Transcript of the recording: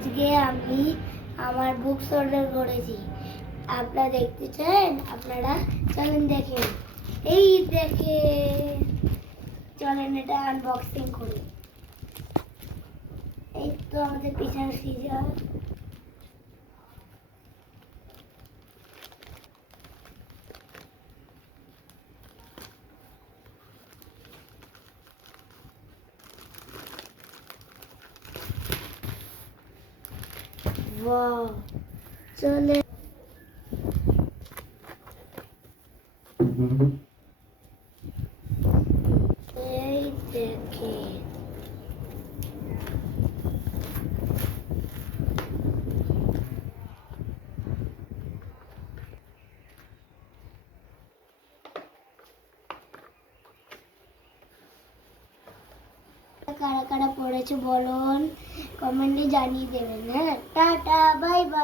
আজকে আমি আমার বুকস অর্ডার করেছি। আপনারা দেখতে চান? আপনারা চলেন দেখেন। এই দেখেন, চলেন এটা আনবক্সিং করি। এই তো আমাদের পিছনে সিজার। ওয়াও, চলে এই দেখেন। কারা কারা পড়েছে বলুন, কমেন্টে জানিয়ে দেবেন। হ্যাঁ, টাটা, বাই বাই।